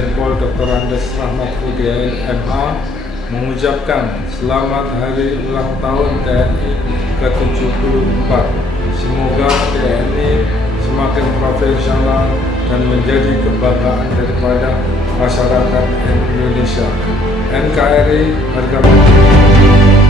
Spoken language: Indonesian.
Irjen Pol Dr. Andes Rahmat Udiain MA mengucapkan selamat hari ulang tahun TNI ke-74. Semoga TNI semakin profesional dan menjadi kebanggaan daripada masyarakat Indonesia. NKRI harga mati.